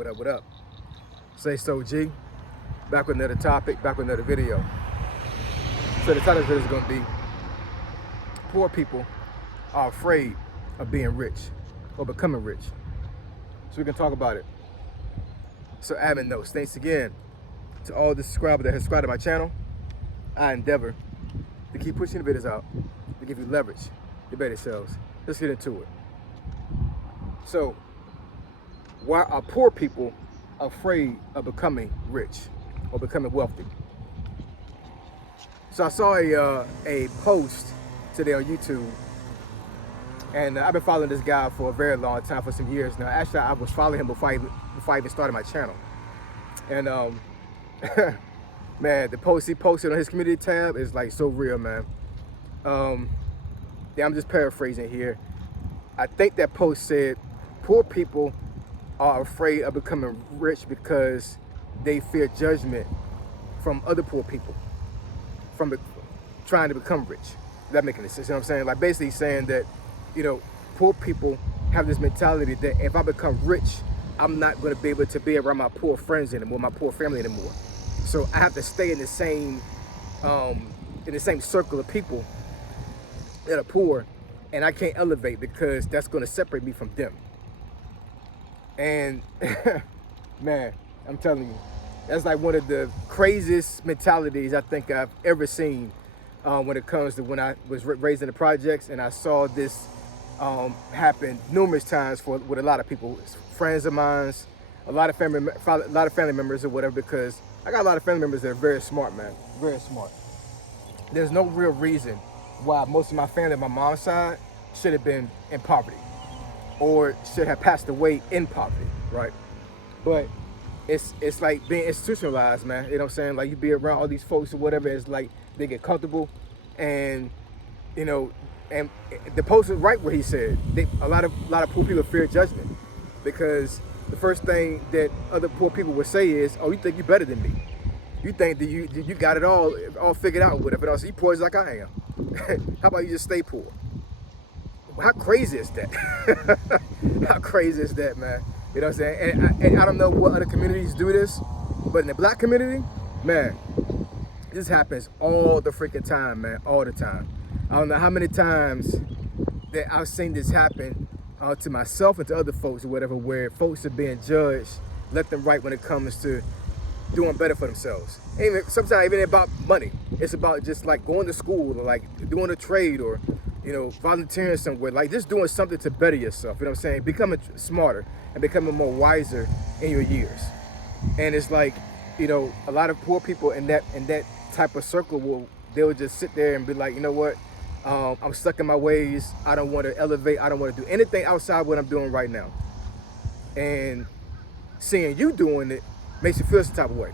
What up, what up? Say so, G. Back with another topic, back with another video. So the title of this is going to be poor people are afraid of being rich or becoming rich. So we can talk about it. So admin notes, thanks again to all the subscribers that have subscribed to my channel. I endeavor to keep pushing the videos out to give you leverage to better yourselves. Let's get into it. So, why are poor people afraid of becoming rich or becoming wealthy? So I saw a post today on YouTube, and I've been following this guy for a very long time, for some years now. Actually, I was following him before I even started my channel. And man, the post he posted on his community tab is like so real, man. Yeah, I'm just paraphrasing here. I think that post said, poor people are afraid of becoming rich because they fear judgment from other poor people from trying to become rich. That making sense? You know what I'm saying? Like basically saying that, you know, poor people have this mentality that if I become rich, I'm not going to be able to be around my poor friends anymore, my poor family anymore. So I have to stay in the same circle of people that are poor, and I can't elevate because that's going to separate me from them. And man, I'm telling you, that's like one of the craziest mentalities I think I've ever seen when it comes to when I was raised in the projects, and I saw this happen numerous times with a lot of people, friends of mine, a lot of family members or whatever. Because I got a lot of family members that are very smart, man, very smart. There's no real reason why most of my family on my mom's side should have been in poverty or should have passed away in poverty, right? But it's like being institutionalized, man. You know what I'm saying? Like you be around all these folks or whatever, it's like they get comfortable, and you know, and the post is right where he said a lot of poor people fear judgment, because the first thing that other poor people would say is, "Oh, you think you're better than me? You think that you got it all figured out, whatever else. You poor like I am. How about you just stay poor?" How crazy is that? How crazy is that, man? You know what I'm saying? And I don't know what other communities do this, but in the black community, man, this happens all the freaking time, man, all the time. I don't know how many times that I've seen this happen to myself and to other folks or whatever, where folks are being judged left and right when it comes to doing better for themselves. Even sometimes even about money. It's about just like going to school or like doing a trade or, you know, volunteering somewhere, like just doing something to better yourself. You know what I'm saying? Becoming smarter and becoming more wiser in your years. And it's like, you know, a lot of poor people in that type of circle they'll just sit there and be like, you know what? I'm stuck in my ways. I don't want to elevate. I don't want to do anything outside what I'm doing right now. And seeing you doing it makes you feel some type of way.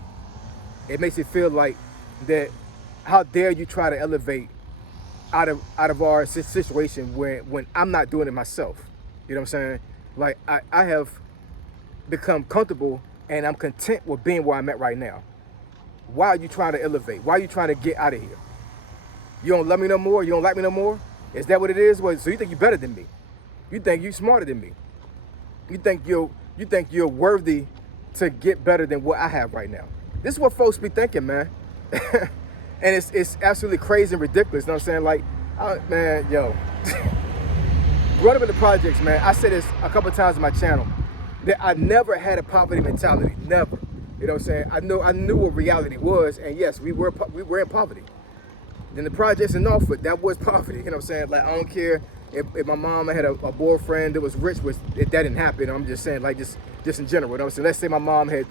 It makes you feel like that, how dare you try to elevate out of our situation when I'm not doing it myself. You know what I'm saying? Like I have become comfortable and I'm content with being where I'm at right now. Why are you trying to elevate? Why are you trying to get out of here? You don't love me no more? You don't like me no more? Is that what it is? Well, so you think you're better than me? You think you're smarter than me? You think you're worthy to get better than what I have right now? This is what folks be thinking, man. And it's absolutely crazy and ridiculous. You know what I'm saying? Like, man, yo. Growing up in the projects, man, I said this a couple times on my channel, that I never had a poverty mentality. Never. You know what I'm saying? I knew what reality was, and yes, we were in poverty. Then the projects in Norfolk, that was poverty. You know what I'm saying? Like, I don't care if my mom had a boyfriend that was rich, that didn't happen. I'm just saying, like, just in general. You know what I'm saying? Let's say my mom had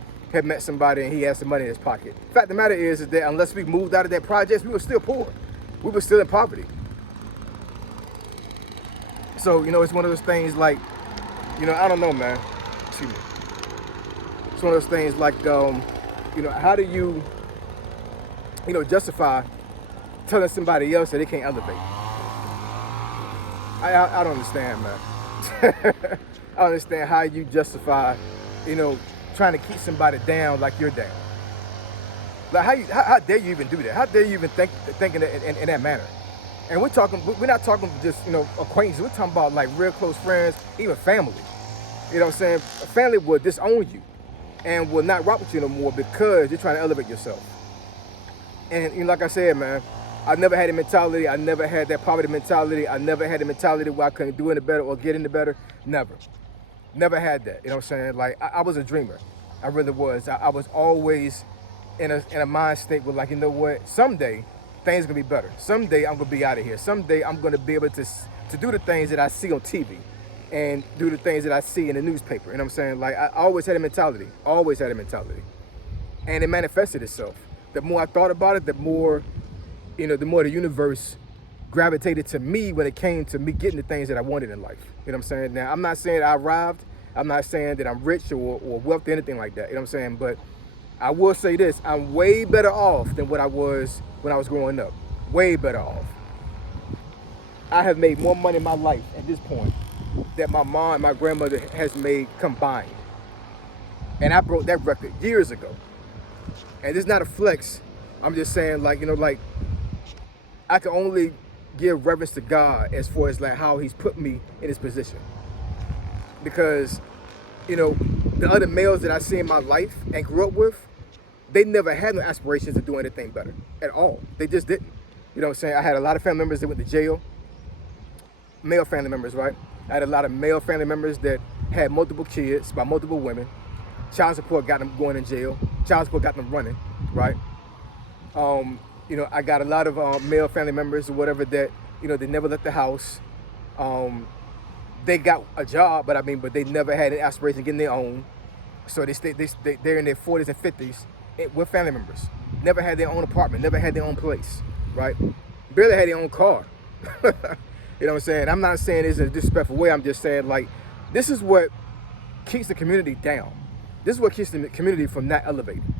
met somebody and he had some money in his pocket. The fact of the matter is that unless we moved out of that projects, we were still poor. We were still in poverty. So, you know, it's one of those things like, you know, I don't know, man. Excuse me. It's one of those things like, you know, how do you, you know, justify telling somebody else that they can't elevate? I don't understand, man. I don't understand how you justify, you know, trying to keep somebody down like you're down. Like how dare you even do that? How dare you even think in that manner? And we're not talking just, you know, acquaintances. We're talking about like real close friends, even family. You know what I'm saying? A family would disown you and will not rock with you no more because you're trying to elevate yourself. And you know, like I said, man, I never had a mentality. I never had that poverty mentality. I never had a mentality where I couldn't do any better or get any better. Never. Never had that. You know what I'm saying? Like, I was a dreamer. I really was. I was always in a mind state where, like, you know what? Someday, things are going to be better. Someday, I'm going to be out of here. Someday, I'm going to be able to do the things that I see on TV and do the things that I see in the newspaper. You know what I'm saying? Like, I always had a mentality. Always had a mentality. And it manifested itself. The more I thought about it, the more, you know, the more the universe gravitated to me when it came to me getting the things that I wanted in life. You know what I'm saying? Now, I'm not saying I arrived. I'm not saying that I'm rich or wealthy, anything like that. You know what I'm saying? But I will say this. I'm way better off than what I was when I was growing up. Way better off. I have made more money in my life at this point that my mom and my grandmother has made combined. And I broke that record years ago. And it's not a flex. I'm just saying, like, you know, like, I can only give reverence to God as far as, like, how he's put me in this position. Because, you know, the other males that I see in my life and grew up with, they never had no aspirations to do anything better at all. They just didn't. You know what I'm saying? I had a lot of family members that went to jail. Male family members, right? I had a lot of male family members that had multiple kids by multiple women. Child support got them going in jail. Child support got them running, right? You know, I got a lot of male family members or whatever that, you know, they never left the house. They got a job, but they never had an aspiration of getting their own. So they're in their 40s and 50s with family members. Never had their own apartment, never had their own place, right? Barely had their own car. You know what I'm saying? I'm not saying this in a disrespectful way. I'm just saying, like, this is what keeps the community down. This is what keeps the community from not elevating.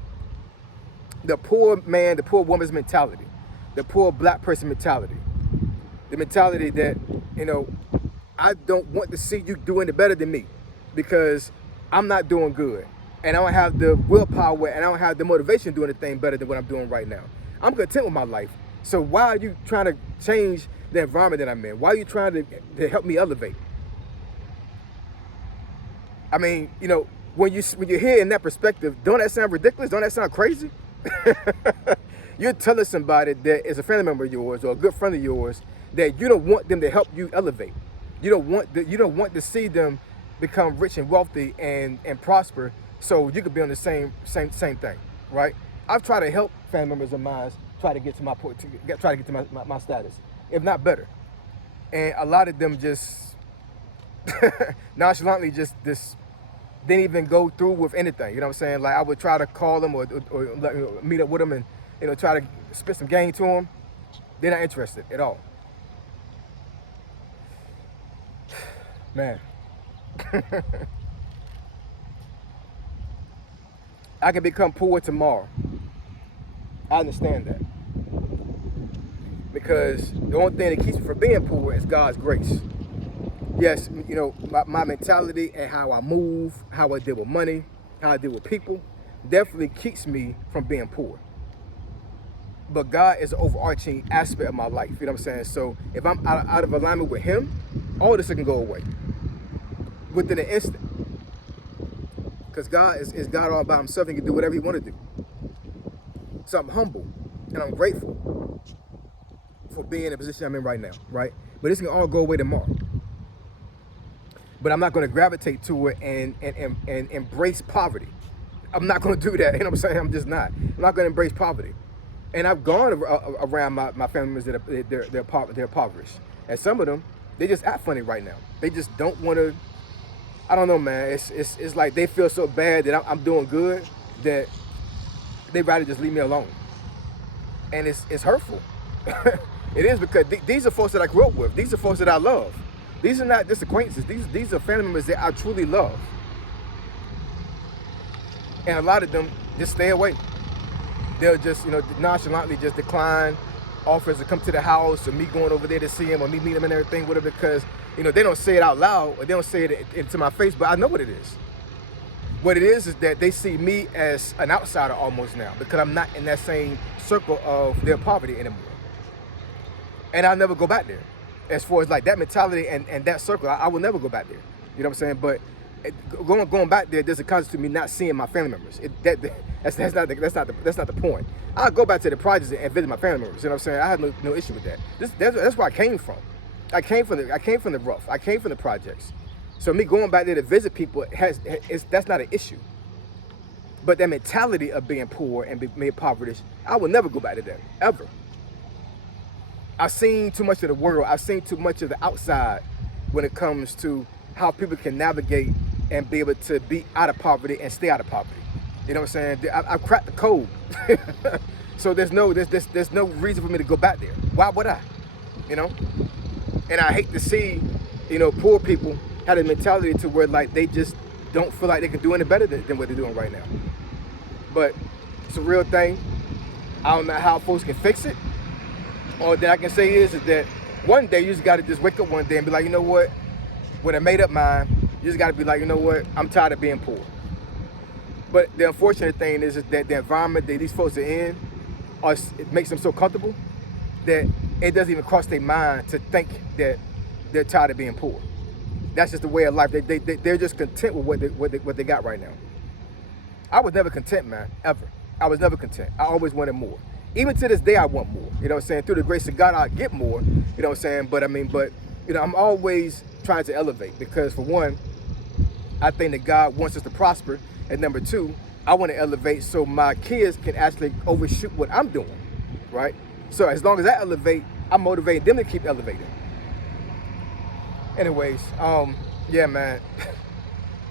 The poor man, the poor woman's mentality, the poor black person mentality, the mentality that, you know, I don't want to see you doing it better than me because I'm not doing good. And I don't have the willpower and I don't have the motivation doing anything better than what I'm doing right now. I'm content with my life. So why are you trying to change the environment that I'm in? Why are you trying to help me elevate? I mean, you know, when you hear in that perspective, don't that sound ridiculous? Don't that sound crazy? You're telling somebody that is a family member of yours or a good friend of yours that you don't want them to help you elevate. You don't want to see them become rich and wealthy and prosper, so you could be on the same thing, right? I've tried to help family members of mine try to get to my status, if not better. And a lot of them just nonchalantly just didn't even go through with anything. You know what I'm saying? Like, I would try to call them or meet up with them and, you know, try to spit some game to them. They're not interested at all. Man. I can become poor tomorrow. I understand that. Because the only thing that keeps me from being poor is God's grace. Yes, you know, my mentality and how I move, how I deal with money, how I deal with people, definitely keeps me from being poor. But God is an overarching aspect of my life, you know what I'm saying? So if I'm out of alignment with him, all this can go away within an instant. Because God is God all by himself. He can do whatever he want to do. So I'm humble and I'm grateful for being in the position I'm in right now, right? But this can all go away tomorrow. But I'm not going to gravitate to it and embrace poverty. I'm not going to do that. You know what I'm saying? I'm just not. I'm not going to embrace poverty. And I've gone around my family members that they're impoverished. And some of them, they just act funny right now. They just don't want to. I don't know, man. It's like they feel so bad that I'm doing good that they'd rather just leave me alone. And it's hurtful. It is, because these are folks that I grew up with. These are folks that I love. These are not just acquaintances. These are family members that I truly love. And a lot of them just stay away. They'll just, you know, nonchalantly just decline offers to come to the house, or me going over there to see him, or me meeting him and everything, whatever, because, you know, they don't say it out loud, or they don't say it into my face, but I know what it is. What it is that they see me as an outsider almost now, because I'm not in that same circle of their poverty anymore. And I'll never go back there. As far as like that mentality and that circle, I will never go back there. You know what I'm saying? But Going back there doesn't constitute me not seeing my family members. That's not the point. I'll go back to the projects and visit my family members. You know what I'm saying? I have no issue with that. That's where I came from. I came from the rough. I came from the projects. So me going back there to visit people that's not an issue. But that mentality of being poor and being impoverished, I will never go back to that, ever. I've seen too much of the world. I've seen too much of the outside when it comes to how people can navigate and be able to be out of poverty and stay out of poverty. You know what I'm saying? I've cracked the code. So there's no reason for me to go back there. Why would I? You know? And I hate to see, poor people have a mentality to where like they just don't feel like they can do any better than what they're doing right now. But it's a real thing. I don't know how folks can fix it. All that I can say is that one day you just got to just wake up one day and be like, you know what? With a made up mind, you just got to be like, you know what? I'm tired of being poor. But the unfortunate thing is that the environment that these folks are in, it makes them so comfortable that it doesn't even cross their mind to think that they're tired of being poor. That's just the way of life. They're just content with what they got right now. I was never content, man, ever. I was never content. I always wanted more. Even to this day, I want more. You know what I'm saying? Through the grace of God, I get more. You know what I'm saying? But I'm always trying to elevate because, for one, I think that God wants us to prosper. And number two, I want to elevate so my kids can actually overshoot what I'm doing, right? So as long as I elevate, I'm motivating them to keep elevating. Anyways, yeah, man.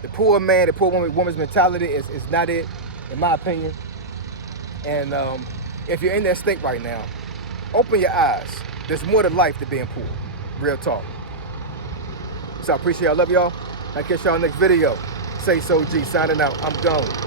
The poor woman's mentality is not it, in my opinion. And if you're in that state right now, open your eyes. There's more to life than being poor. Real talk. So I appreciate y'all. I love y'all. I'll catch y'all next video. Say so G, signing out. I'm gone.